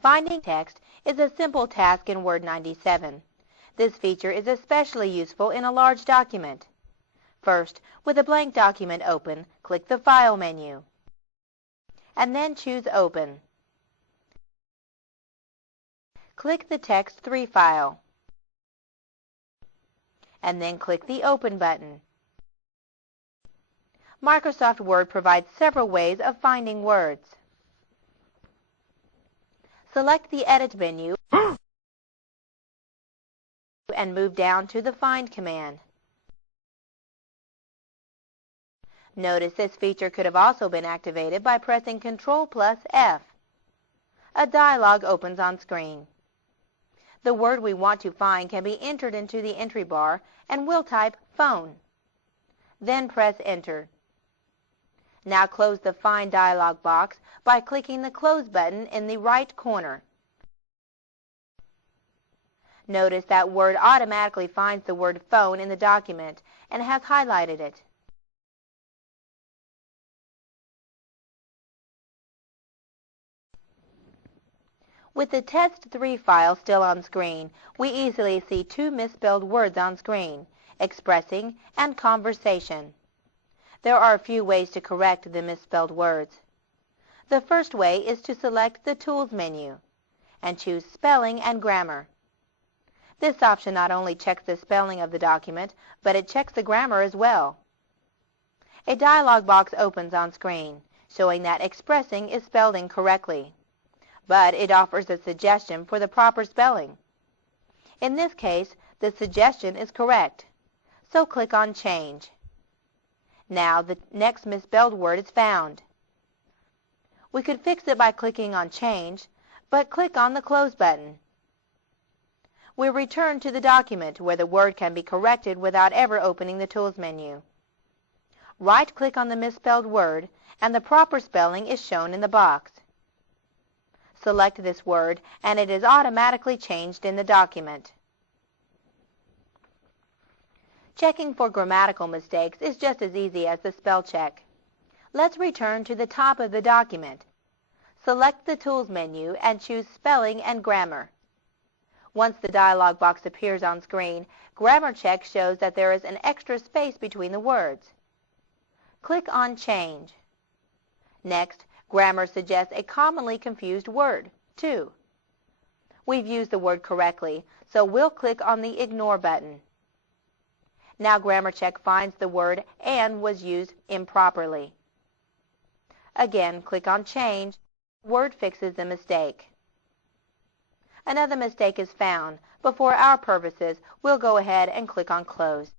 Finding text is a simple task in Word 97. This feature is especially useful in a large document. First, with a blank document open, click the File menu, and then choose Open. Click the Text 3 file, and then click the Open button. Microsoft Word provides several ways of finding words. Select the Edit menu and move down to the Find command. Notice this feature could have also been activated by pressing Ctrl+F. A dialog opens on screen. The word we want to find can be entered into the entry bar, and we'll type phone. Then press Enter. Now close the Find dialog box by clicking the Close button in the right corner. Notice that Word automatically finds the word phone in the document and has highlighted it. With the Test 3 file still on screen, we easily see two misspelled words on screen, expressing and conversation. There are a few ways to correct the misspelled words. The first way is to select the Tools menu and choose Spelling and Grammar. This option not only checks the spelling of the document, but it checks the grammar as well. A dialog box opens on screen, showing that expressing is spelled incorrectly, but it offers a suggestion for the proper spelling. In this case, the suggestion is correct, so click on Change. Now the next misspelled word is found. We could fix it by clicking on Change, but click on the Close button. We return to the document where the word can be corrected without ever opening the Tools menu. Right-click on the misspelled word, and the proper spelling is shown in the box. Select this word, and it is automatically changed in the document. Checking for grammatical mistakes is just as easy as the spell check. Let's return to the top of the document. Select the Tools menu and choose Spelling and Grammar. Once the dialog box appears on screen, Grammar Check shows that there is an extra space between the words. Click on Change. Next, Grammar suggests a commonly confused word, too. We've used the word correctly, so we'll click on the Ignore button. Now Grammar Check finds the word and was used improperly. Again, click on Change. Word fixes the mistake. Another mistake is found, but for our purposes, we'll go ahead and click on Close.